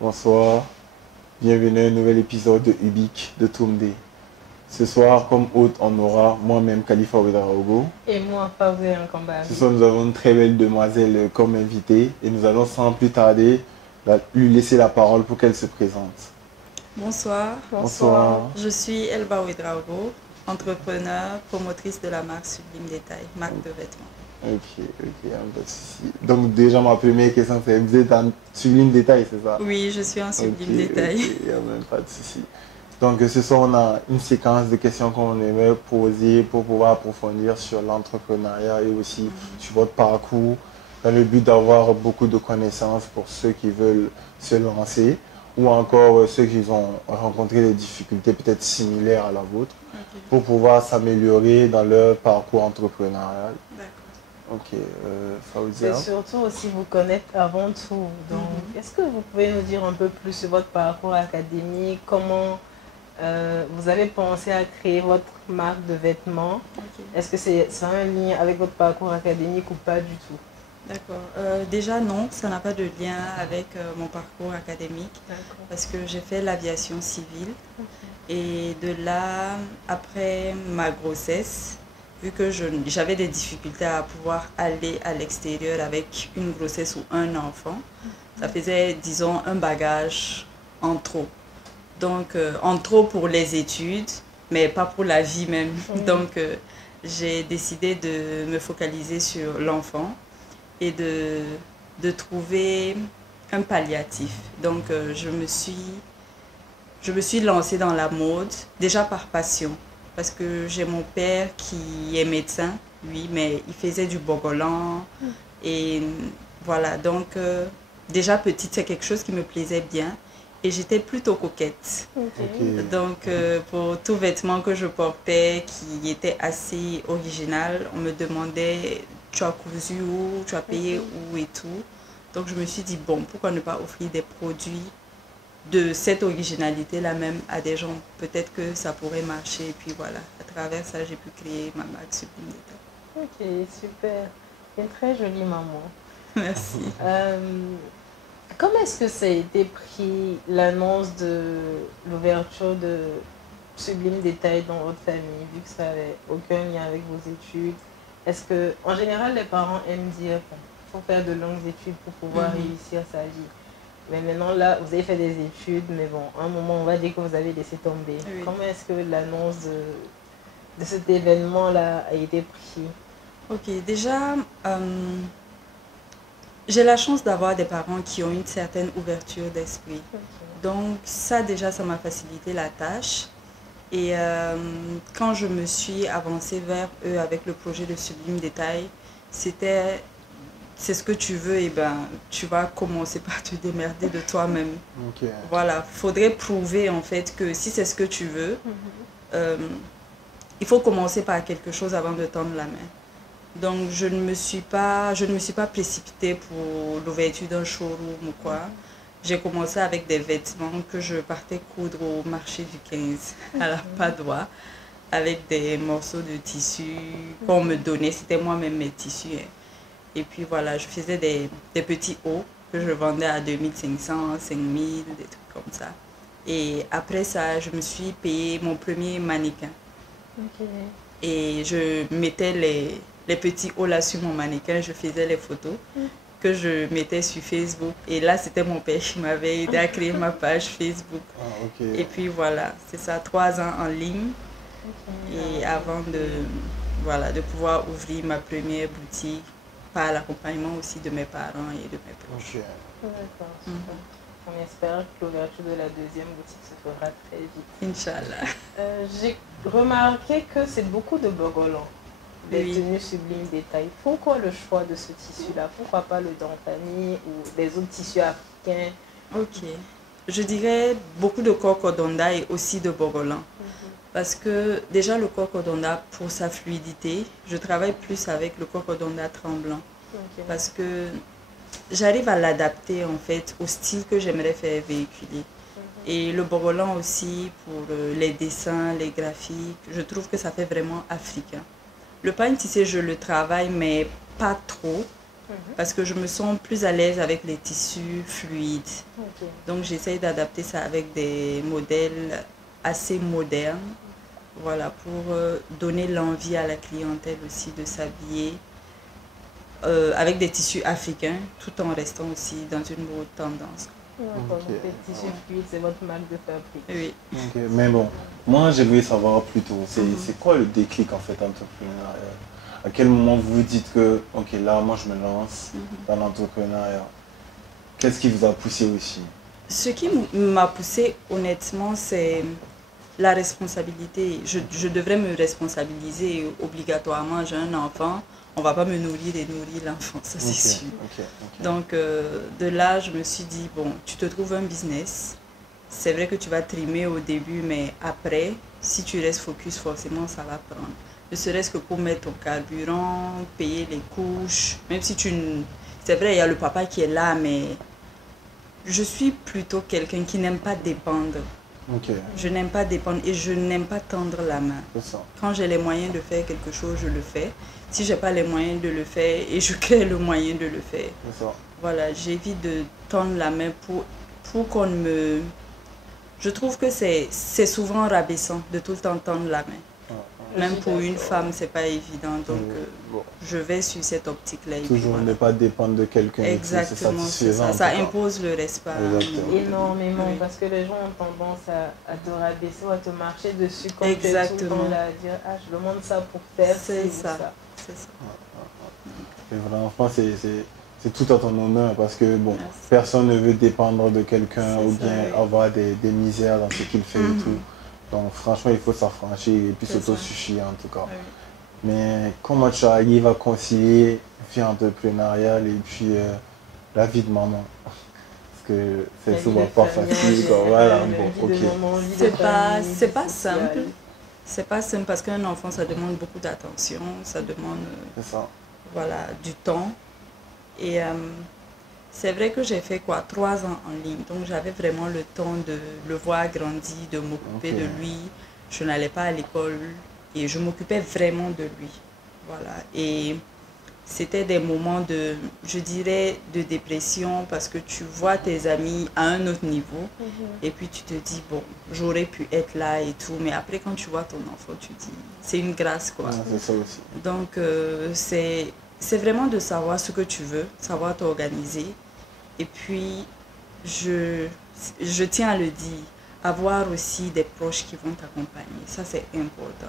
Bonsoir, bienvenue à un nouvel épisode de Ubik de Toomday. Ce soir, comme hôte, on aura moi-même Khalifa Ouedraogo. Et moi, Fawzia Nkambari. Ce soir, nous avons une très belle demoiselle comme invitée et nous allons sans plus tarder lui laisser la parole pour qu'elle se présente. Bonsoir, Bonsoir. je suis Elba Ouedraogo, entrepreneur, promotrice de la marque Sublime Détail, marque de vêtements. Ok, pas de souci. Donc déjà ma première question c'est, vous êtes en Sublime Détail, c'est ça? Oui, je suis en Sublime Détail. Ok, y a même pas de souci. Donc ce soir on a une séquence de questions qu'on aimerait poser pour pouvoir approfondir sur l'entrepreneuriat et aussi sur votre parcours dans le but d'avoir beaucoup de connaissances pour ceux qui veulent se lancer ou encore ceux qui ont rencontré des difficultés peut-être similaires à la vôtre pour pouvoir s'améliorer dans leur parcours entrepreneurial. D'accord. Ok, Fawzia. Et surtout aussi vous connaître avant tout. Donc, est-ce que vous pouvez nous dire un peu plus sur votre parcours académique, comment vous avez pensé à créer votre marque de vêtements? Est-ce que ça a un lien avec votre parcours académique ou pas du tout? D'accord. Déjà non, ça n'a pas de lien avec mon parcours académique parce que j'ai fait l'aviation civile et de là, après ma grossesse, vu que j'avais des difficultés à pouvoir aller à l'extérieur avec une grossesse ou un enfant, ça faisait, disons, un bagage en trop. Donc, en trop pour les études, mais pas pour la vie même. Donc, j'ai décidé de me focaliser sur l'enfant et de trouver un palliatif. Donc, je me suis lancée dans la mode, déjà par passion. Parce que j'ai mon père qui est médecin, lui, mais il faisait du bogolan. Et voilà, donc déjà petite, c'est quelque chose qui me plaisait bien. Et j'étais plutôt coquette. Donc pour tout vêtement que je portais qui était assez original, on me demandait tu as cousu où, tu as payé où et tout. Donc je me suis dit bon, pourquoi ne pas offrir des produits de cette originalité-là même à des gens. Peut-être que ça pourrait marcher. Et puis voilà, à travers ça, j'ai pu créer ma marque Sublime Détail. Ok, super. Une très jolie maman. Merci. Comment est-ce que ça a été pris l'annonce de l'ouverture de Sublime Détail dans votre famille, vu que ça n'avait aucun lien avec vos études? Est-ce que, en général, les parents aiment dire qu'il faut faire de longues études pour pouvoir réussir sa vie? Mais maintenant, là, vous avez fait des études, mais bon, à un moment, on va dire que vous avez laissé tomber. Oui. Comment est-ce que l'annonce de cet événement-là a été prise? Ok, déjà, j'ai la chance d'avoir des parents qui ont une certaine ouverture d'esprit. Donc ça, déjà, ça m'a facilité la tâche. Et quand je me suis avancée vers eux avec le projet de Sublime Détail, c'est ce que tu veux, et ben tu vas commencer par te démerder de toi-même. Voilà, faudrait prouver en fait que si c'est ce que tu veux, il faut commencer par quelque chose avant de tendre la main. Donc je ne me suis pas précipitée pour l'ouverture d'un showroom ou quoi. J'ai commencé avec des vêtements que je partais coudre au marché du 15 à la Padoie, avec des morceaux de tissu qu'on me donnait, c'était moi-même mes tissus. Hein. Et puis voilà, je faisais des petits hauts que je vendais à 2500, 5000, des trucs comme ça. Et après ça, je me suis payé mon premier mannequin. Et je mettais les petits hauts là sur mon mannequin, je faisais les photos que je mettais sur Facebook. Et là, c'était mon père qui m'avait aidé à créer ma page Facebook. Et puis voilà, c'est ça, 3 ans en ligne. Et avant de pouvoir ouvrir ma première boutique, par l'accompagnement aussi de mes parents et de mes proches. D'accord, super. On espère que l'ouverture de la deuxième boutique se fera très vite. Inch'Allah. J'ai remarqué que c'est beaucoup de bogolan, des tenues Sublime Détail. Pourquoi le choix de ce tissu-là? Pourquoi pas le dentami ou des autres tissus africains? Ok. Je dirais beaucoup de cocodonda et aussi de bogolan. Parce que déjà le cocodonda, pour sa fluidité, je travaille plus avec le cocodonda tremblant. Parce que j'arrive à l'adapter en fait au style que j'aimerais faire véhiculer. Et le bogolan aussi, pour les dessins, les graphiques, je trouve que ça fait vraiment africain. Le pain tissé, je le travaille, mais pas trop. parce que je me sens plus à l'aise avec les tissus fluides. Donc j'essaye d'adapter ça avec des modèles assez modernes, voilà, pour donner l'envie à la clientèle aussi de s'habiller avec des tissus africains, tout en restant aussi dans une haute tendance. Donc les tissus fluides, c'est votre marque de fabrique. Oui. Mais bon, moi j'aimerais savoir plutôt, c'est quoi le déclic en fait entrepreneurial? À quel moment vous vous dites que, ok, là, moi je me lance dans l'entrepreneuriat? Qu'est-ce qui vous a poussé aussi? Ce qui m'a poussé, honnêtement, c'est la responsabilité. Je devrais me responsabiliser obligatoirement. J'ai un enfant, on ne va pas me nourrir et nourrir l'enfant, ça c'est sûr. Donc, de là, je me suis dit, bon, tu te trouves un business. C'est vrai que tu vas trimer au début, mais après, si tu restes focus, forcément, ça va prendre. Ne serait-ce que pour mettre ton carburant, payer les couches, même si tu... C'est vrai, il y a le papa qui est là, mais je suis plutôt quelqu'un qui n'aime pas dépendre. Je n'aime pas dépendre et je n'aime pas tendre la main. Quand j'ai les moyens de faire quelque chose, je le fais. Si je n'ai pas les moyens de le faire, et je crée le moyen de le faire. Voilà, j'évite de tendre la main pour qu'on me... Je trouve que c'est souvent rabaissant de tout le temps tendre la main. Même pour une femme, c'est pas évident. Donc, je vais sur cette optique-là. Toujours ne pas dépendre de quelqu'un. Exactement, c'est ça. Ça impose le respect. Énormément, parce que les gens ont tendance à te rabaisser ou à te marcher dessus quand tu es tout le temps là à dire « Ah, je demande ça pour faire c'est ça. » Et vraiment, c'est tout à ton honneur parce que bon, personne ne veut dépendre de quelqu'un ou bien avoir des misères dans ce qu'il fait et tout. Donc franchement, il faut s'affranchir et puis s'autosuffire en tout cas. Mais comment tu arrives à concilier vie entrepreneuriale et puis la vie de maman? Parce que c'est souvent pas facile. Voilà, bon, c'est pas simple. C'est pas simple parce qu'un enfant, ça demande beaucoup d'attention, ça demande voilà, du temps. Et c'est vrai que j'ai fait 3 ans en ligne, donc j'avais vraiment le temps de le voir grandir, de m'occuper de lui. Je n'allais pas à l'école et je m'occupais vraiment de lui. Voilà. Et c'était des moments de, je dirais, de dépression parce que tu vois tes amis à un autre niveau et puis tu te dis, bon, j'aurais pu être là et tout, mais après quand tu vois ton enfant, tu te dis, c'est une grâce quoi. C'est ça aussi. Donc c'est vraiment de savoir ce que tu veux, savoir t'organiser. Et puis, je tiens à le dire, avoir aussi des proches qui vont t'accompagner. Ça, c'est important.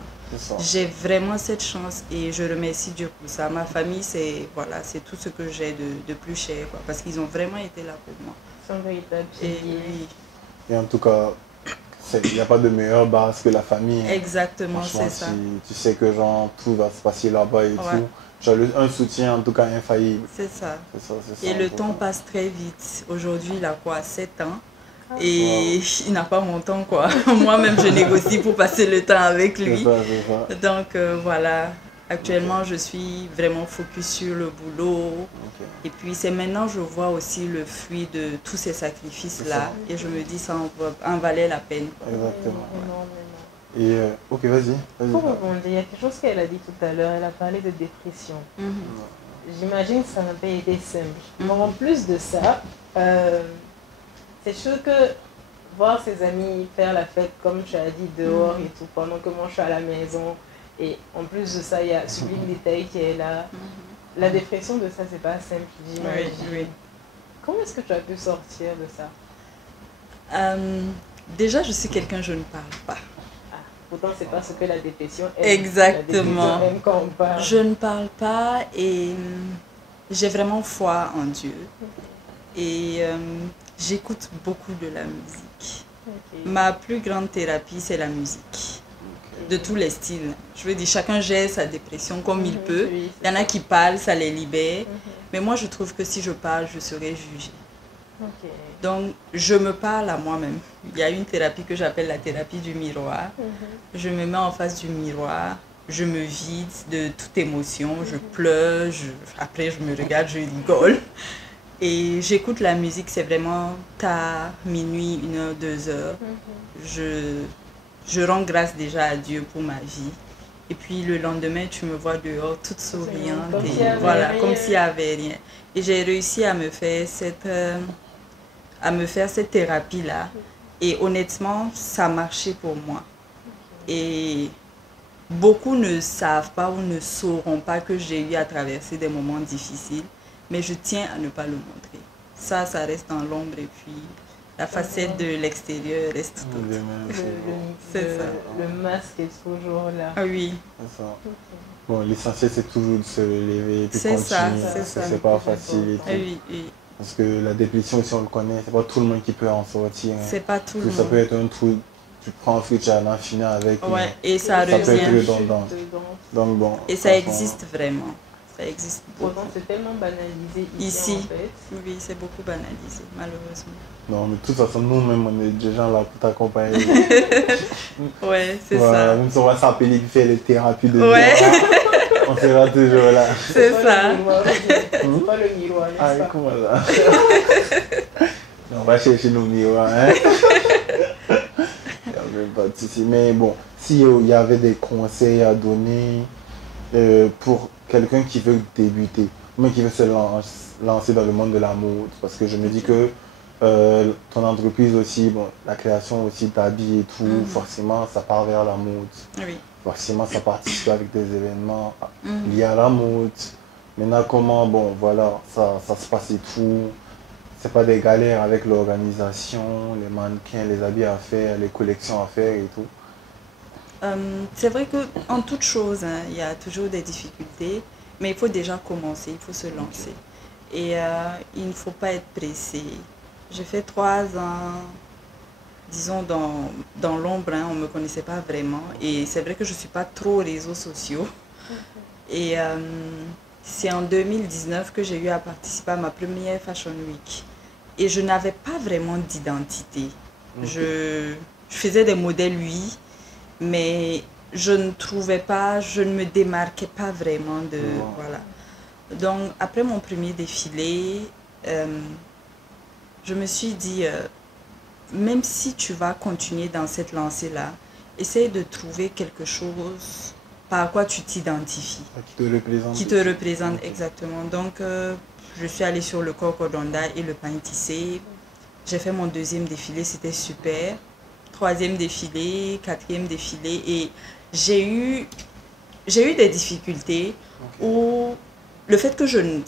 J'ai vraiment cette chance et je remercie Dieu pour ça. Ma famille, c'est voilà, tout ce que j'ai de plus cher, quoi, parce qu'ils ont vraiment été là pour moi. C'est un véritable pilier. Et en tout cas, il n'y a pas de meilleure base que la famille. Exactement, c'est ça. Tu sais que genre, tout va se passer là-bas et tout. Tu as un soutien en tout cas infaillible. C'est ça. Et le temps passe très vite. Aujourd'hui, il a quoi, 7 ans. Et il n'a pas mon temps quoi. Moi-même, je négocie pour passer le temps avec lui. Donc voilà, actuellement, je suis vraiment focus sur le boulot. Et puis c'est maintenant je vois aussi le fruit de tous ces sacrifices-là. Et je me dis ça en valait la peine. Exactement. Et ok, vas-y. Pour rebondir, il y a quelque chose qu'elle a dit tout à l'heure, elle a parlé de dépression. J'imagine que ça n'a pas été simple. Mais en plus de ça, c'est sûr que voir ses amis faire la fête, comme tu as dit, dehors et tout, pendant que moi je suis à la maison, et en plus de ça, il y a Sublime Détail qui est là. La dépression de ça, c'est pas simple, j'imagine. Comment est-ce que tu as pu sortir de ça? Déjà, je suis quelqu'un, je ne parle pas. Pourtant, c'est pas ce que la dépression aime. Exactement. La dépression aime quand on parle. Je ne parle pas et j'ai vraiment foi en Dieu. Et j'écoute beaucoup de la musique. Ma plus grande thérapie, c'est la musique. De tous les styles. Je veux dire, chacun gère sa dépression comme il peut. Il y en a qui parlent, ça les libère. Mais moi, je trouve que si je parle, je serai jugée. Donc, je me parle à moi-même. Il y a une thérapie que j'appelle la thérapie du miroir. Je me mets en face du miroir, je me vide de toute émotion, je pleure, après je me regarde, je rigole. Et j'écoute la musique, c'est vraiment tard, minuit, 1h, 2h. Je rends grâce déjà à Dieu pour ma vie. Et puis le lendemain, tu me vois dehors, toute souriante. Comme Et s'il y avait voilà, rien. comme s'il n'y avait rien. Et j'ai réussi à me faire cette thérapie-là. Et honnêtement, ça a marché pour moi. Et beaucoup ne savent pas ou ne sauront pas que j'ai eu à traverser des moments difficiles. Mais je tiens à ne pas le montrer. Ça reste dans l'ombre et puis la facette de l'extérieur reste toute. C'est ça. Le masque est toujours là. Ah oui. C'est ça. Bon, l'essentiel, c'est toujours de se lever et puis C'est ça, continuer. c'est ça. C'est pas facile et tout. Ah oui, oui. Parce que la dépression, si on le connaît, c'est pas tout le monde qui peut en sortir. Hein. C'est pas tout le Parce que ça monde. peut être un truc, tu prends un fruit, tu vas en finir avec. Ouais, et ça peut être revient. redondant. Donc bon. Et ça franchement, existe vraiment. Ça existe beaucoup. Pourtant, c'est tellement banalisé Ici. en fait. Oui, c'est beaucoup banalisé, malheureusement. Non, mais de toute façon, nous-mêmes, on est des gens là pour t'accompagner. Ouais, c'est Voilà, ça. même si on va s'appeler et faire les thérapies de Ouais. miroir, on sera toujours là. C'est pas ça. le miroir, c'est pas le miroir, n'est-ce Ah, pas? comment là? On va chercher nos miroirs, hein? Il n'y a même pas de souci. Mais bon, s'il y avait des conseils à donner pour quelqu'un qui veut débuter, ou même qui veut se lancer dans le monde de la mode, parce que je me dis que ton entreprise aussi, bon, la création aussi d'habits et tout, forcément, ça part vers la mode. Oui. Forcément, ça participe avec des événements Mhm. liés à la mode. Maintenant, comment, bon, voilà, ça se passe et tout. C'est pas des galères avec l'organisation, les mannequins, les habits à faire, les collections à faire et tout. C'est vrai qu'en toute chose, hein, il y a toujours des difficultés, mais il faut déjà commencer, il faut se lancer. Et il ne faut pas être pressé. J'ai fait 3 ans, disons, dans l'ombre, hein, on ne me connaissait pas vraiment. Et c'est vrai que je ne suis pas trop aux réseaux sociaux. Et c'est en 2019 que j'ai eu à participer à ma première Fashion Week. Et je n'avais pas vraiment d'identité. Je faisais des modèles, oui, mais je ne me démarquais pas vraiment de... Wow. Voilà. Donc, après mon premier défilé, je me suis dit, même si tu vas continuer dans cette lancée-là, essaye de trouver quelque chose par quoi tu t'identifies. Qui te représente. Qui te représente exactement. Donc, je suis allée sur le Cordonda et le pain tissé. J'ai fait mon 2e défilé, c'était super. 3e défilé, 4e défilé. Et j'ai eu des difficultés où le fait que je ne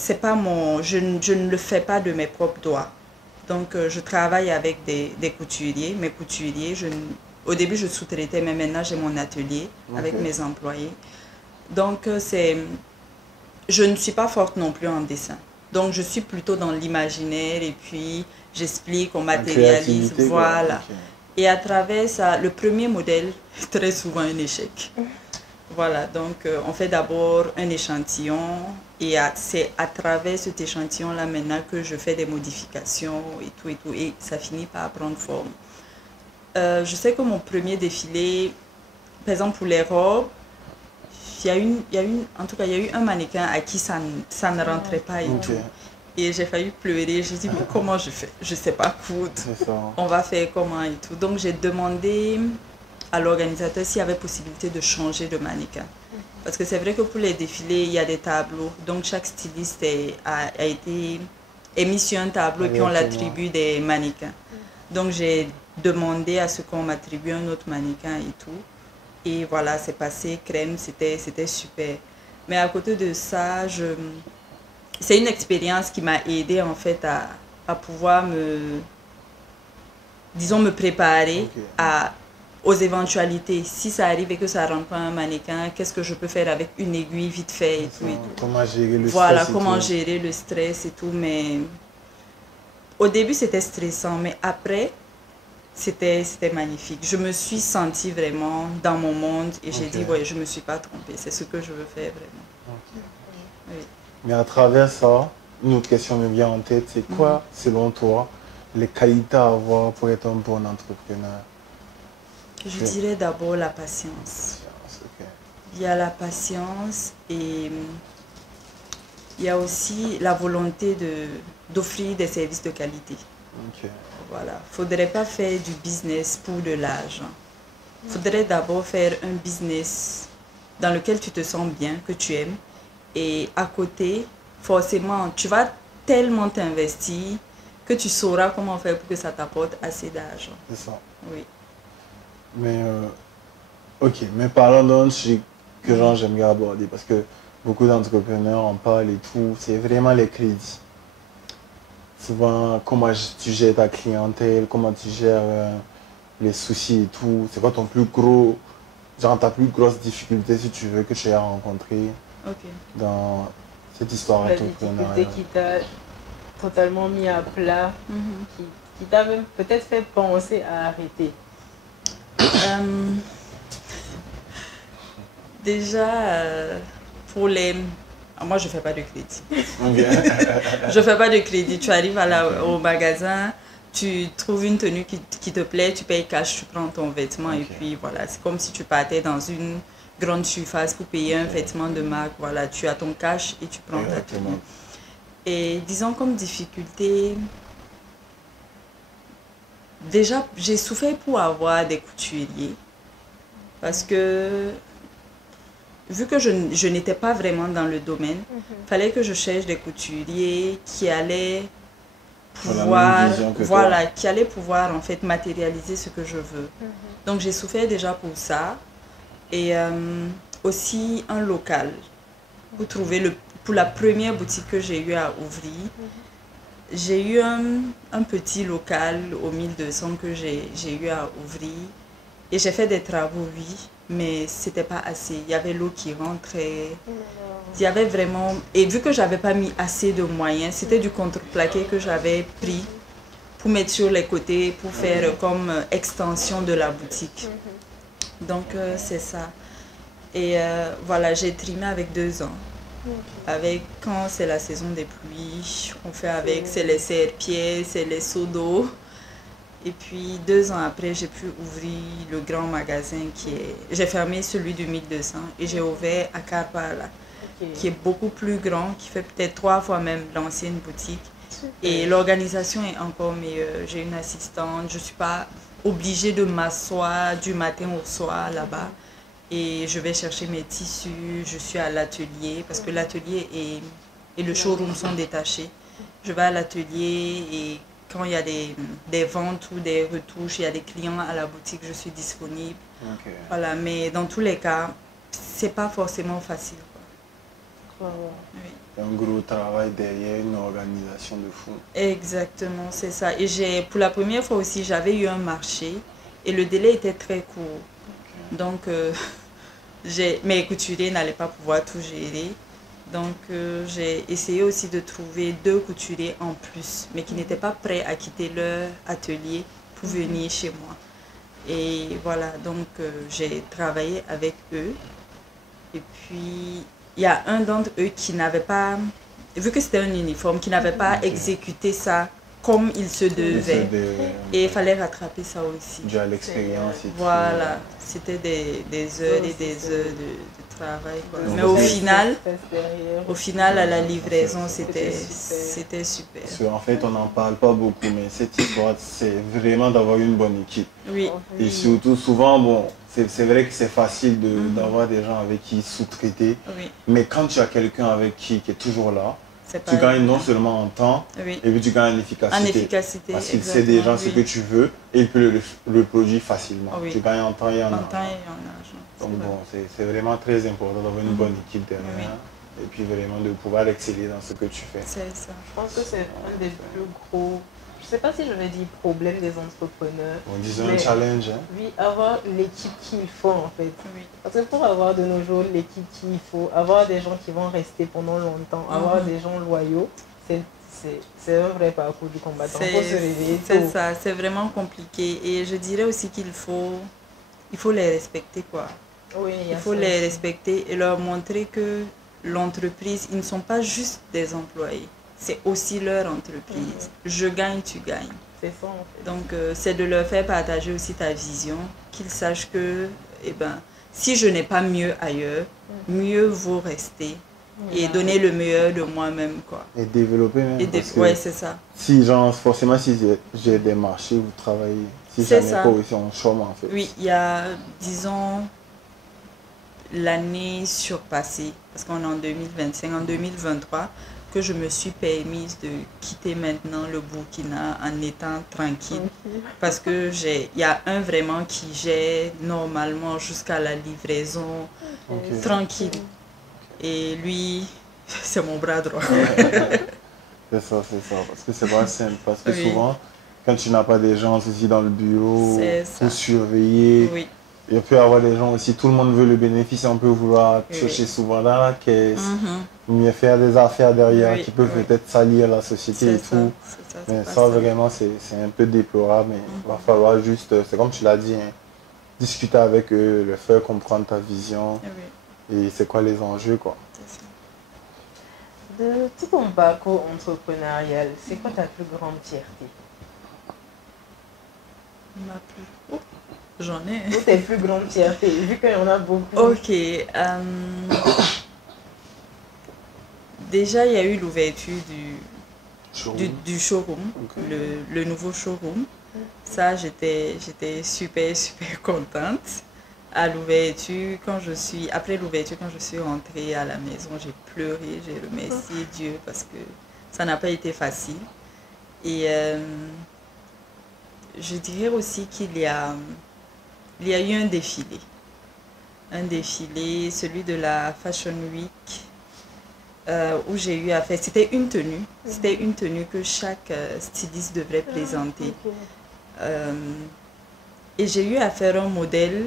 le fais pas de mes propres doigts. Donc, je travaille avec des couturiers. Mes couturiers, au début, je sous-traitais, mais maintenant, j'ai mon atelier avec mes employés. Donc, je ne suis pas forte non plus en dessin. Donc, je suis plutôt dans l'imaginaire et puis j'explique, on matérialise, voilà. Okay. Et à travers ça, le premier modèle est très souvent un échec. Voilà, donc on fait d'abord un échantillon et c'est à travers cet échantillon-là maintenant que je fais des modifications et tout, et ça finit par prendre forme. Je sais que mon premier défilé, par exemple pour les robes, il y a eu un mannequin à qui ça ne rentrait pas et tout. Et j'ai failli pleurer, j'ai dit mais comment je fais? Je ne sais pas coudre, on va faire comment et tout. Donc j'ai demandé à l'organisateur s'il y avait possibilité de changer de mannequin. Parce que c'est vrai que pour les défilés, il y a des tableaux. Donc chaque styliste a été mis sur un tableau et puis on l'attribue des mannequins. Donc j'ai demandé à ce qu'on m'attribue un autre mannequin et tout. Et voilà, c'est passé crème, c'était super. Mais à côté de ça, c'est une expérience qui m'a aidée en fait à pouvoir me préparer aux éventualités. Si ça arrive et que ça ne rentre pas un mannequin, qu'est-ce que je peux faire avec une aiguille vite fait et tout et tout. Comment gérer le stress. Voilà, comment gérer le stress et tout. Mais au début, c'était stressant, mais après, c'était magnifique. Je me suis sentie vraiment dans mon monde et j'ai dit, ouais, je ne me suis pas trompée. C'est ce que je veux faire vraiment. Oui. Mais à travers ça, une autre question me vient en tête, c'est quoi, selon toi, les qualités à avoir pour être un bon entrepreneur? Je dirais d'abord la patience. Il y a la patience et il y a aussi la volonté d'offrir des services de qualité. Voilà. Il ne faudrait pas faire du business pour de l'argent. Il faudrait d'abord faire un business dans lequel tu te sens bien, que tu aimes. Et à côté, forcément, tu vas tellement t'investir que tu sauras comment faire pour que ça t'apporte assez d'argent. C'est ça. Oui. Mais, ok, mais parlons d'un sujet que j'aimerais aborder parce que beaucoup d'entrepreneurs en parlent et tout, c'est vraiment les crédits. Souvent, comment tu gères ta clientèle, comment tu gères les soucis et tout. C'est quoi ton plus gros, genre ta plus grosse difficulté si tu veux que tu aies rencontré dans cette histoire entrepreneuriale? La difficulté qui t'a totalement mis à plat, qui t'a même peut-être fait penser à arrêter. Déjà, pour les... Moi, je ne fais pas de crédit. Okay. Je ne fais pas de crédit. Tu arrives au magasin, tu trouves une tenue qui te plaît, tu payes cash, tu prends ton vêtement et puis voilà. C'est comme si tu partais dans une grande surface pour payer un vêtement de marque. Voilà, tu as ton cash et tu prends ta tenue. Et disons comme difficulté, déjà, j'ai souffert pour avoir des couturiers parce que vu que je n'étais pas vraiment dans le domaine, il fallait que je cherche des couturiers qui allaient pouvoir, qui allaient pouvoir en fait matérialiser ce que je veux. Donc j'ai souffert déjà pour ça et aussi un local pour trouver pour la première boutique que j'ai eu à ouvrir. J'ai eu un petit local au 1200 que j'ai eu à ouvrir et j'ai fait des travaux, oui. Mais c'était pas assez. Il y avait l'eau qui rentrait. Il y avait vraiment... Et vu que j'avais pas mis assez de moyens, c'était du contreplaqué que j'avais pris pour mettre sur les côtés, pour faire comme extension de la boutique. Donc c'est ça. Et voilà, j'ai trimé avec 2 ans. Quand c'est la saison des pluies, on fait avec, c'est les serre-pieds, c'est les seaux d'eau. Et puis 2 ans après, j'ai pu ouvrir le grand magasin j'ai fermé celui du 1200 et j'ai ouvert à Karpala, qui est beaucoup plus grand, qui fait peut-être 3 fois même l'ancienne boutique. Et l'organisation est encore meilleure. J'ai une assistante, je ne suis pas obligée de m'asseoir du matin au soir là-bas. Et je vais chercher mes tissus, je suis à l'atelier parce que l'atelier et le showroom sont détachés. Je vais à l'atelier et quand il y a des ventes ou des retouches, il y a des clients à la boutique, je suis disponible. Voilà, mais dans tous les cas, c'est pas forcément facile. Oui. Un gros travail derrière une organisation de fou. Exactement, c'est ça. Et pour la première fois aussi, j'avais eu un marché et le délai était très court. Donc, mes couturiers n'allaient pas pouvoir tout gérer. Donc, j'ai essayé aussi de trouver 2 couturiers en plus, mais qui n'étaient pas prêts à quitter leur atelier pour venir chez moi. Et voilà, donc j'ai travaillé avec eux. Et puis, il y a un d'entre eux qui n'avait pas, vu que c'était un uniforme, qui n'avait pas exécuté ça comme il se devait. Et il fallait rattraper ça aussi. Dû à l'expérience. Voilà, c'était des heures et des heures de travail. Mais au final, à la livraison, c'était super. Parce qu'en fait, on n'en parle pas beaucoup, mais cette histoire, c'est vraiment d'avoir une bonne équipe. Oui. Et surtout, souvent, bon, c'est vrai que c'est facile d'avoir des gens avec qui sous-traiter. Oui. Mais quand tu as quelqu'un avec qui est toujours là, tu gagnes non seulement en temps, et puis tu gagnes en efficacité. Parce qu'il sait déjà ce que tu veux et il peut le produire facilement. Tu gagnes en temps et en argent. Donc bon, c'est vraiment très important d'avoir une bonne équipe derrière et puis vraiment de pouvoir exceller dans ce que tu fais. C'est ça. Je pense que c'est un des plus gros, je ne sais pas si je vais dire problème des entrepreneurs. On disait un challenge. Hein? Oui, avoir l'équipe qu'il faut en fait. Oui. Parce que pour avoir de nos jours l'équipe qu'il faut, avoir des gens qui vont rester pendant longtemps, avoir des gens loyaux, c'est un vrai parcours du combattant. Il faut se réveiller. C'est ça, c'est vraiment compliqué. Et je dirais aussi qu'il faut les respecter quoi. Oui, il faut les respecter et leur montrer que l'entreprise, ils ne sont pas juste des employés. C'est aussi leur entreprise. Je gagne, tu gagnes. C'est ça en fait. Donc c'est de leur faire partager aussi ta vision, qu'ils sachent que si je n'ai pas mieux ailleurs, mieux vaut rester et donner le meilleur de moi-même quoi. Et développer même. Ouais, c'est ça. Si forcément si j'ai des marchés, vous travaillez. Si j'en ai pas aussi, on chôme en fait. Oui, il y a, disons, l'année surpassée, parce qu'on est en 2025, en 2023, que je me suis permise de quitter maintenant le Burkina en étant tranquille. Parce que il y a un vraiment qui gère normalement jusqu'à la livraison, tranquille. Et lui, c'est mon bras droit. C'est ça, parce que c'est pas simple. Parce que souvent, quand tu n'as pas des gens aussi dans le bureau pour surveiller, il peut y avoir des gens aussi, tout le monde veut le bénéfice, on peut vouloir chercher souvent dans la caisse, mieux faire des affaires derrière qui peuvent peut-être salir la société et tout. Mais ça, vraiment, c'est un peu déplorable, mais il va falloir juste, c'est comme tu l'as dit, hein, discuter avec eux, leur faire comprendre ta vision et c'est quoi les enjeux, quoi. De tout ton parcours entrepreneurial, c'est quoi ta plus grande fierté? Ma plus... J'en ai. Ou tes plus grandes fiertés, vu qu'il y en a beaucoup. Ok. Déjà, il y a eu l'ouverture du showroom, le nouveau showroom. Ça, j'étais super, super contente. À l'ouverture, après l'ouverture, quand je suis rentrée à la maison, j'ai pleuré, j'ai remercié Dieu parce que ça n'a pas été facile. Et je dirais aussi qu'il y a eu un défilé. Un défilé, celui de la Fashion Week, où j'ai eu à faire. C'était une tenue. C'était une tenue que chaque styliste devrait présenter. Et j'ai eu à faire un modèle.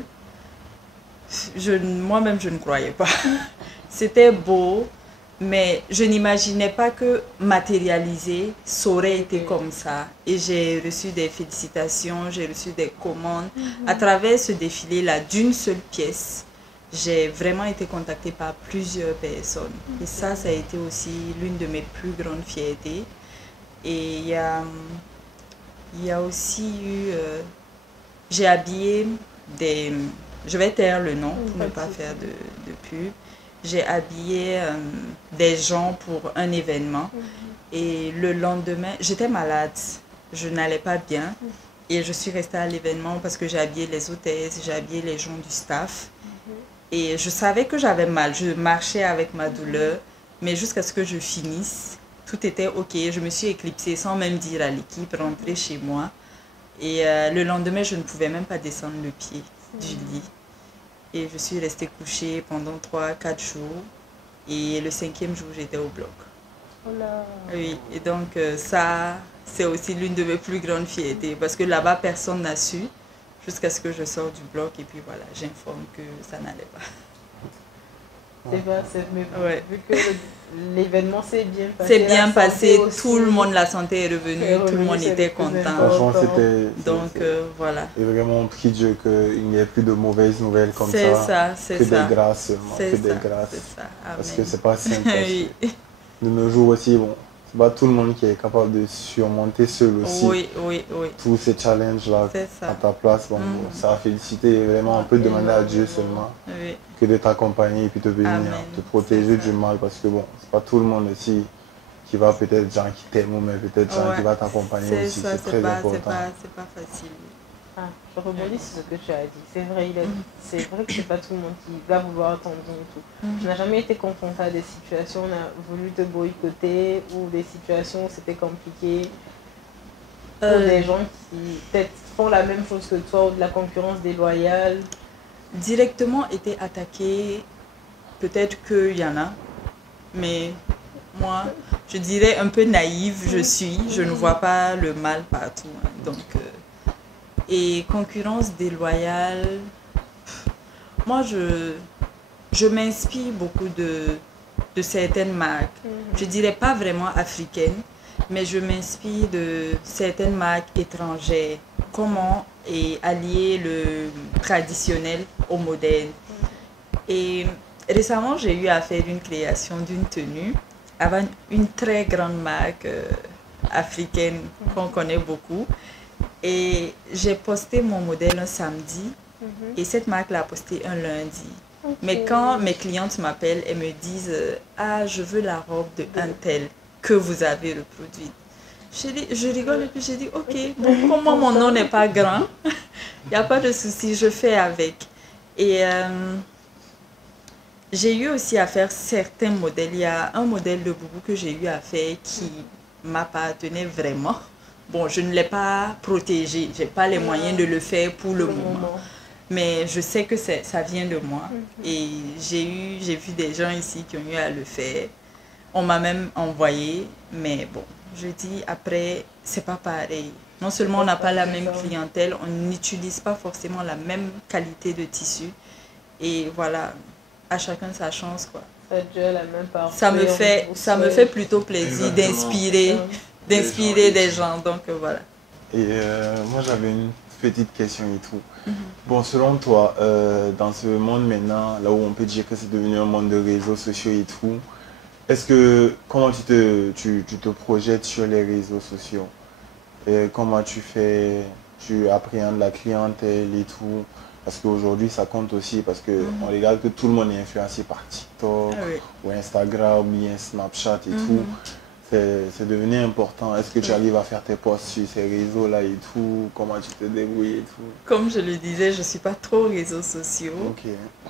Moi-même, je ne croyais pas. C'était beau, mais je n'imaginais pas que matérialisé, ça aurait été comme ça. Et j'ai reçu des félicitations, j'ai reçu des commandes. À travers ce défilé-là, d'une seule pièce, j'ai vraiment été contactée par plusieurs personnes. Et ça a été aussi l'une de mes plus grandes fiertés. Et il y a aussi eu... j'ai habillé des... Je vais taire le nom pour ne pas faire de pub. J'ai habillé des gens pour un événement. Et le lendemain, j'étais malade. Je n'allais pas bien. Et je suis restée à l'événement parce que j'ai habillé les hôtesses, j'ai habillé les gens du staff. Et je savais que j'avais mal. Je marchais avec ma douleur. Mais jusqu'à ce que je finisse, tout était OK. Je me suis éclipsée sans même dire à l'équipe, rentrer chez moi. Et le lendemain, je ne pouvais même pas descendre le pied du lit. Et je suis restée couchée pendant 3-4 jours. Et le 5e jour, j'étais au bloc. Oh là. Oui, et donc ça, c'est aussi l'une de mes plus grandes fiertés. Parce que là-bas, personne n'a su jusqu'à ce que je sorte du bloc. Et puis voilà, j'informe que ça n'allait pas. Mais vu que l'événement s'est bien passé. C'est bien passé, tout le monde, la santé est revenue, tout le monde était content. Franchement, c'était... Donc voilà. Et vraiment, prie Dieu qu'il n'y ait plus de mauvaises nouvelles comme ça. C'est ça, c'est ça. Que des grâces seulement, que des grâces. C'est ça, amen. Parce que c'est pas simple. Oui. De nos jours aussi, bon, c'est pas tout le monde qui est capable de surmonter seul aussi. Oui. Tous ces challenges-là à ta place. Bon, ça a félicité. Vraiment, on peut demander à Dieu seulement que de t'accompagner et puis te bénir, te protéger du mal. Parce que bon, c'est pas tout le monde aussi qui va peut-être gens qui t'aiment, mais peut-être gens qui va t'accompagner aussi. C'est très important. C'est pas facile. Ah, je rebondis sur ce que tu as dit. C'est vrai, que c'est pas tout le monde qui va vouloir t'en dire et tout. Tu n'as jamais été confronté à des situations où on a voulu te boycotter ou des situations où c'était compliqué ou des gens qui peut-être font la même chose que toi ou de la concurrence déloyale? Directement été attaqué, peut-être qu'il y en a, mais moi, je dirais un peu naïve, je ne vois pas le mal partout. Hein, donc... Et concurrence déloyale, moi je m'inspire beaucoup de certaines marques. Je dirais pas vraiment africaines, mais je m'inspire de certaines marques étrangères. Comment allier le traditionnel au moderne. Et récemment, j'ai eu à faire une création d'une tenue avec une très grande marque africaine qu'on connaît beaucoup. Et j'ai posté mon modèle un samedi et cette marque l'a posté un lundi. Mais quand mes clientes m'appellent et me disent « Ah, je veux la robe de un tel que vous avez reproduite ». Je rigole et puis j'ai dit « Ok, bon, comme moi mon nom n'est pas grand, il n'y a pas de souci, je fais avec ». Et J'ai eu aussi à faire certains modèles. Il y a un modèle de boubou que j'ai eu à faire qui m'appartenait vraiment. Bon, je ne l'ai pas protégé. Je n'ai pas les moyens de le faire pour le moment. Mais je sais que ça vient de moi. Et j'ai vu des gens ici qui ont eu à le faire. On m'a même envoyé. Mais bon, je dis après, c'est pas pareil. Non seulement on n'a pas la même clientèle, on n'utilise pas forcément la même qualité de tissu. Et voilà, à chacun sa chance, quoi. Ça me fait plutôt plaisir d'inspirer des gens. Donc voilà. Et moi j'avais une petite question et tout. Bon, selon toi, dans ce monde maintenant, là où on peut dire que c'est devenu un monde de réseaux sociaux et tout, comment tu te projettes sur les réseaux sociaux? Et comment tu appréhendes la clientèle et tout? Parce qu'aujourd'hui, ça compte aussi, parce qu'on regarde que tout le monde est influencé par TikTok, ou Instagram, ou bien Snapchat et tout. C'est devenu important. Est-ce que tu arrives à faire tes posts sur ces réseaux-là et tout? Comment tu te débrouilles et tout? Comme je le disais, je ne suis pas trop réseaux sociaux.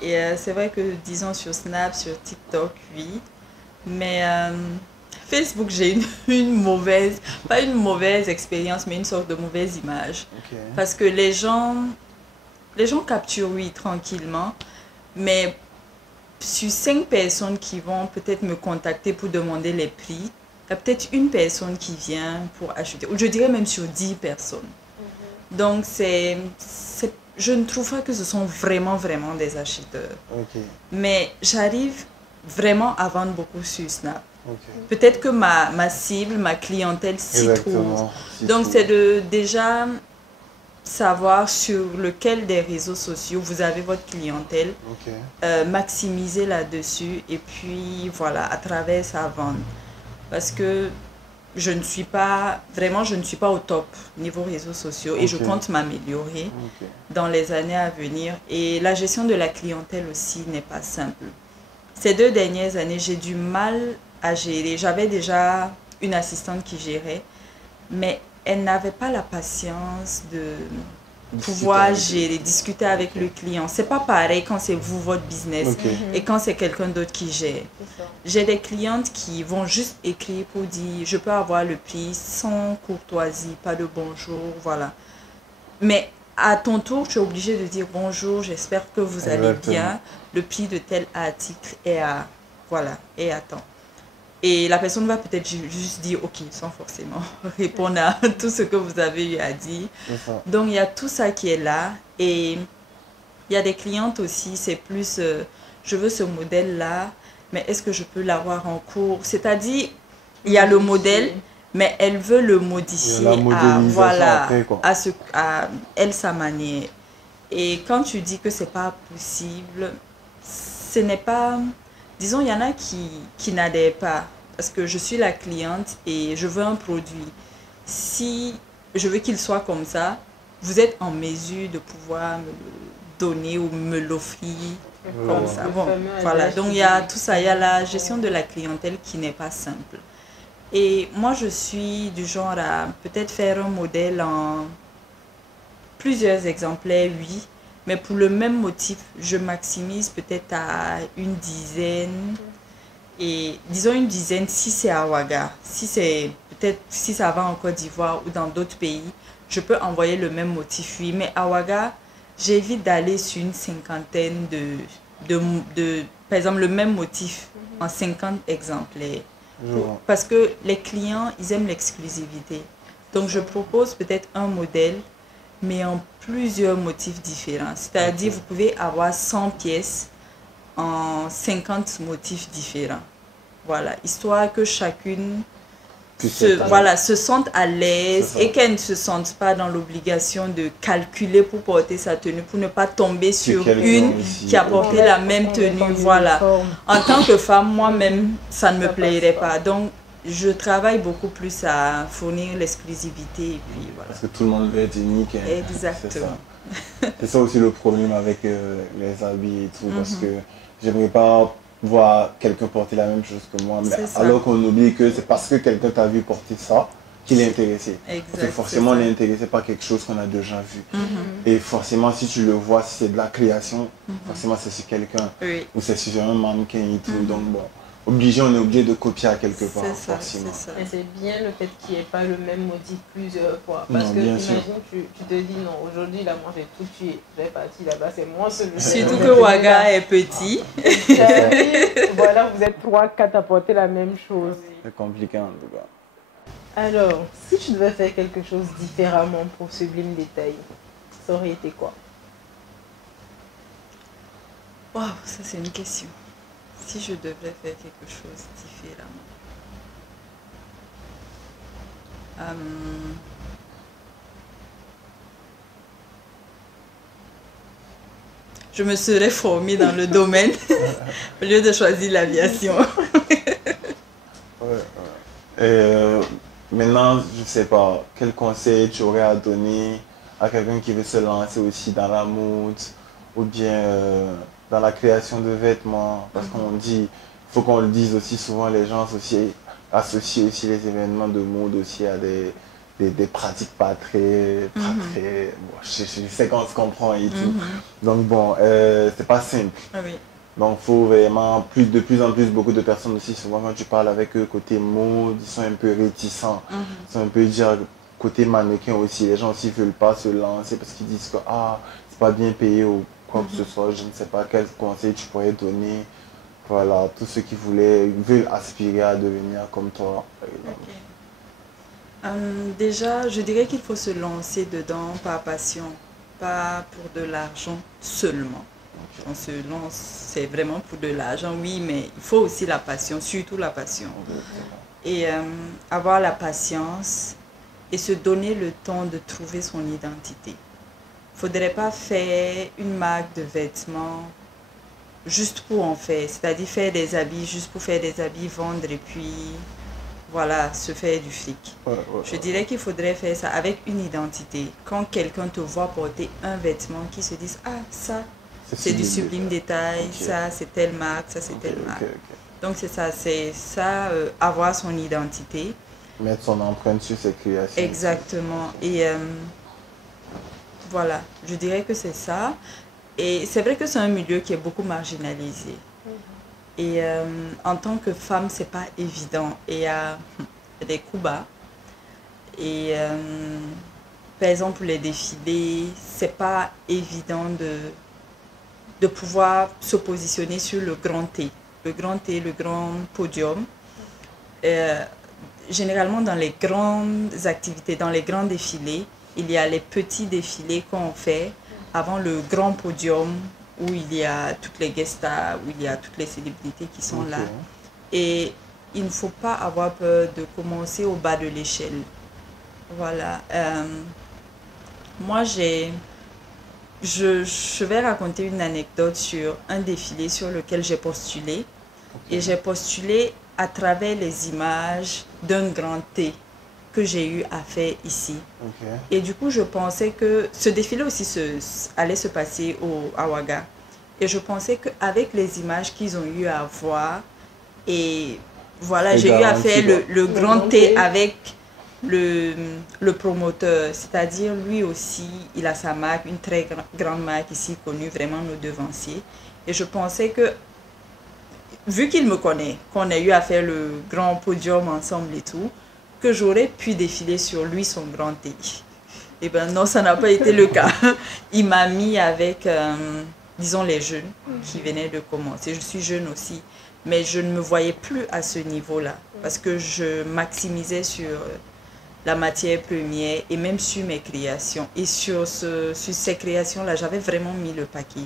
Et c'est vrai que, disons, sur Snap, sur TikTok, oui. Mais Facebook, j'ai pas une mauvaise expérience, mais une sorte de mauvaise image. Parce que les gens capturent, oui, tranquillement, mais sur 5 personnes qui vont peut-être me contacter pour demander les prix, il y a peut-être une personne qui vient pour acheter, ou je dirais même sur 10 personnes. Donc, je ne trouve pas que ce sont vraiment des acheteurs. Mais j'arrive vraiment à vendre beaucoup sur Snap. Peut-être que ma cible, ma clientèle s'y trouve. Donc, c'est de déjà savoir sur lequel des réseaux sociaux vous avez votre clientèle, maximiser là-dessus et puis voilà, à travers ça vendre. Parce que je ne suis pas au top niveau réseaux sociaux et je compte m'améliorer dans les années à venir. Et la gestion de la clientèle aussi n'est pas simple. Ces 2 dernières années, j'ai du mal à gérer. J'avais déjà une assistante qui gérait, mais elle n'avait pas la patience de pouvoir gérer, discuter avec le client. C'est pas pareil quand c'est vous, votre business, et quand c'est quelqu'un d'autre qui gère. J'ai des clientes qui vont juste écrire pour dire je peux avoir le prix sans courtoisie, pas de bonjour, voilà. Mais à ton tour, tu es obligé de dire bonjour, j'espère que vous allez bien. Le prix de tel article est à temps. Et la personne va peut-être juste dire ok, sans forcément répondre à tout ce que vous avez eu à dire. Donc il y a tout ça qui est là. Et il y a des clientes aussi, c'est plus je veux ce modèle-là, mais est-ce que je peux l'avoir en cours? C'est-à-dire, il y a le modèle, mais elle veut le modifier à elle, sa manière. Et quand tu dis que c'est pas possible, ce n'est pas... Disons, il y en a qui n'adhèrent pas. Parce que je suis la cliente et je veux un produit. Si je veux qu'il soit comme ça, vous êtes en mesure de pouvoir me le donner ou me l'offrir comme ça. Bon, voilà. Donc, il y a tout ça. Il y a la gestion de la clientèle qui n'est pas simple. Et moi, je suis du genre à peut-être faire un modèle en plusieurs exemplaires, oui. Mais pour le même motif, je maximise peut-être à une dizaine. Et disons une dizaine si c'est à Ouaga. Si ça va en Côte d'Ivoire ou dans d'autres pays, je peux envoyer le même motif, oui. Mais à Ouaga, j'évite d'aller sur une cinquantaine par exemple, le même motif en 50 exemplaires. Parce que les clients, ils aiment l'exclusivité. Donc, je propose peut-être un modèle, mais en plusieurs motifs différents. C'est-à-dire, vous pouvez avoir 100 pièces en 50 motifs différents. Voilà, histoire que chacune se sente à l'aise et qu'elle ne se sente pas dans l'obligation de calculer pour porter sa tenue, pour ne pas tomber sur une qui a porté la même tenue. Voilà. En tant que femme, moi-même, ça ne me plairait pas. Donc, je travaille beaucoup plus à fournir l'exclusivité et puis voilà. Parce que tout le monde veut être unique. Hein. Exactement. C'est ça aussi le problème avec les habits et tout, parce que j'aimerais pas voir quelqu'un porter la même chose que moi, mais alors qu'on oublie que c'est parce que quelqu'un t'a vu porter ça qui l'est intéressé. Exact, Parce que forcément, on c'est ça. est intéressé par quelque chose qu'on a déjà vu. Mhm. Et forcément, si tu le vois, si c'est de la création, forcément, c'est sur quelqu'un. Oui, Ou c'est sur un mannequin et tout. Mhm. Donc, bon, on est obligé de copier à quelque part, c'est ça, forcément. c'est ça. Mais c'est bien le fait qu'il n'y ait pas le même motif plusieurs fois. Parce Non, que bien sûr. imagine, tu te dis non, aujourd'hui, là, moi, j'ai tout tué. Je vais partir là-bas, c'est moi celui Surtout que Ouaga est petit. Voilà, vous êtes 3, 4 à porter la même chose. C'est compliqué en tout cas. Alors, si tu devais faire quelque chose différemment pour Sublime Détail, ça aurait été quoi? Waouh, ça c'est une question. Si je devais faire quelque chose différemment. Je me serais formée dans le domaine au lieu de choisir l'aviation. Ouais. Et maintenant, je sais pas, quel conseil tu aurais à donner à quelqu'un qui veut se lancer aussi dans la mode ou bien dans la création de vêtements? Parce qu'on dit, il faut qu'on le dise aussi souvent, les gens associent aussi les événements de mode aussi à des pratiques pas très, bon, je sais qu'on se comprend et tout. Donc bon, c'est pas simple. Ah oui. Donc, il faut vraiment, de plus en plus, beaucoup de personnes aussi, souvent quand tu parles avec eux côté mode, ils sont un peu réticents. Ils sont un peu dire, côté mannequin aussi, les gens aussi ne veulent pas se lancer parce qu'ils disent que c'est pas bien payé ou quoi que ce soit. Je ne sais pas quel conseil tu pourrais donner. Voilà, tous ceux qui veulent aspirer à devenir comme toi, par exemple. Déjà, je dirais qu'il faut se lancer dedans par passion, pas pour de l'argent seulement. On se lance, c'est vraiment pour de l'argent, oui, mais il faut aussi la passion, surtout la passion. Et avoir la patience et se donner le temps de trouver son identité. Il ne faudrait pas faire une marque de vêtements juste pour en faire, c'est-à-dire faire des habits juste pour faire des habits, vendre et puis voilà, se faire du fric. Je dirais qu'il faudrait faire ça avec une identité. Quand quelqu'un te voit porter un vêtement, qu'il se dise, ah ça, c'est du Sublime Détail, ça c'est telle marque, ça c'est telle marque. Donc c'est ça, avoir son identité. Mettre son empreinte sur ses créations. Exactement. Et voilà, je dirais que c'est ça. Et c'est vrai que c'est un milieu qui est beaucoup marginalisé. Et en tant que femme, c'est pas évident. Et il y a des coups bas. Et par exemple, pour les défilés, c'est pas évident de pouvoir se positionner sur le grand T. Le grand T, le grand podium. Généralement, dans les grandes activités, dans les grands défilés, il y a les petits défilés qu'on fait avant le grand podium où il y a toutes les guest stars, où il y a toutes les célébrités qui sont là. Et il ne faut pas avoir peur de commencer au bas de l'échelle. Voilà. Moi, je vais raconter une anecdote sur un défilé sur lequel j'ai postulé. Et j'ai postulé à travers les images d'un grand T que j'ai eu à faire ici. Et du coup, je pensais que ce défilé aussi allait se passer à Ouaga. Et je pensais qu'avec les images qu'ils ont eu à voir, et voilà, j'ai eu à faire le grand T avec le promoteur. C'est-à-dire, lui aussi, il a sa marque, une très grande marque ici connue, vraiment nos devanciers. Et je pensais que, vu qu'il me connaît, qu'on a eu à faire le grand podium ensemble et tout, que j'aurais pu défiler sur lui son grand T. Et bien non, ça n'a pas été le cas. Il m'a mis avec, disons, les jeunes qui venaient de commencer. Je suis jeune aussi, mais je ne me voyais plus à ce niveau-là parce que je maximisais sur la matière première et même sur mes créations. Et sur ces créations-là, j'avais vraiment mis le paquet.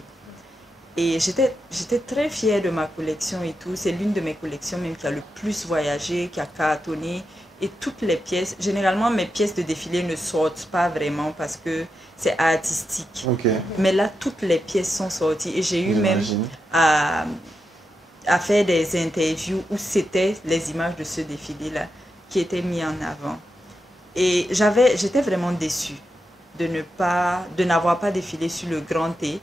Et j'étais très fière de ma collection et tout. C'est l'une de mes collections même qui a le plus voyagé, qui a cartonné. Et toutes les pièces, généralement mes pièces de défilé ne sortent pas vraiment parce que c'est artistique. Mais là, toutes les pièces sont sorties. Et j'ai eu même à faire des interviews où c'était les images de ce défilé-là qui étaient mis en avant. Et j'étais vraiment déçue de n'avoir pas défilé sur le Grand T.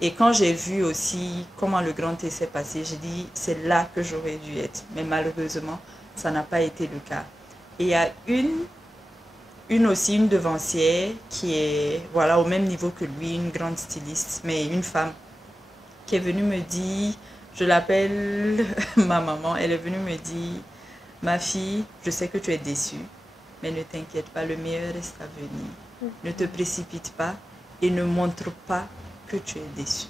Et quand j'ai vu aussi comment le Grand T s'est passé, j'ai dit c'est là que j'aurais dû être. Mais malheureusement, ça n'a pas été le cas. Et il y a une une devancière qui est voilà, au même niveau que lui, une grande styliste, mais une femme, qui est venue me dire, je l'appelle ma maman, elle est venue me dire, ma fille, je sais que tu es déçue, mais ne t'inquiète pas, le meilleur reste à venir. Ne te précipite pas et ne montre pas que tu es déçue.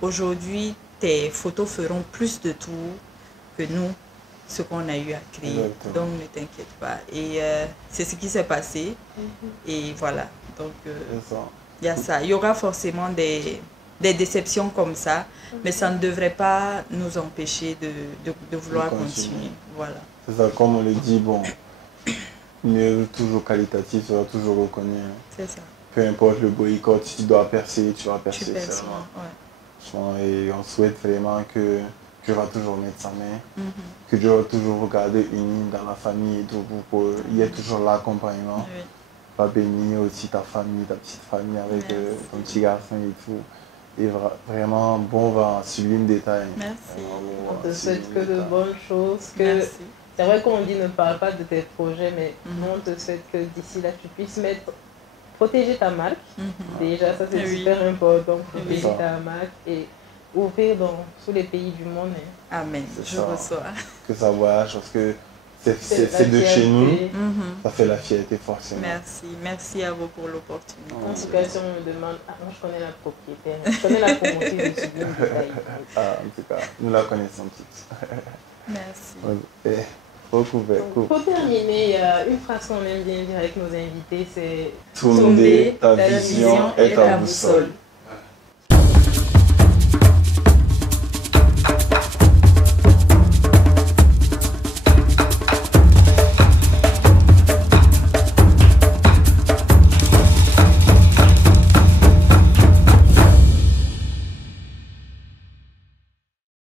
Aujourd'hui, tes photos feront plus de tours que nous, ce qu'on a eu à créer. Exactement. Donc ne t'inquiète pas. Et c'est ce qui s'est passé. Et voilà. Donc C'est ça. il y a ça. Il y aura forcément des déceptions comme ça, mais ça ne devrait pas nous empêcher de vouloir continuer. Voilà. C'est ça, comme on le dit, bon, mieux toujours qualitatif sera toujours reconnu. Hein. C'est ça. Peu importe le boycott, si tu dois percer, tu vas percer Tu perds seulement. soin, ouais. Et on souhaite vraiment que tu vas toujours mettre sa main, que tu vas toujours regarder une dans la famille et tout, pour qu'il y ait toujours l'accompagnement. Oui. Va bénir aussi ta famille, ta petite famille avec ton petit garçon et tout. Et vraiment, bon vent, sublime détail. Merci. On te souhaite que de bonnes choses. Que... Merci. C'est vrai qu'on dit ne parle pas de tes projets, mais nous on te souhaite que d'ici là tu puisses protéger ta marque. Déjà, ça c'est super important, protéger ta marque et ouvrir dans tous les pays du monde. Amen. Je reçois. Que ça voyage parce que c'est de chez nous, ça fait la fierté forcément. Merci, merci à vous pour l'opportunité. En tout cas, si on me demande, moi je connais la propriétaire, je connais la promotrice de Sublime Détail. En tout cas, nous la connaissons toutes. Merci. Pour terminer, il y a une phrase qu'on aime bien dire avec nos invités, c'est Tourner, ta vision est ta boussole.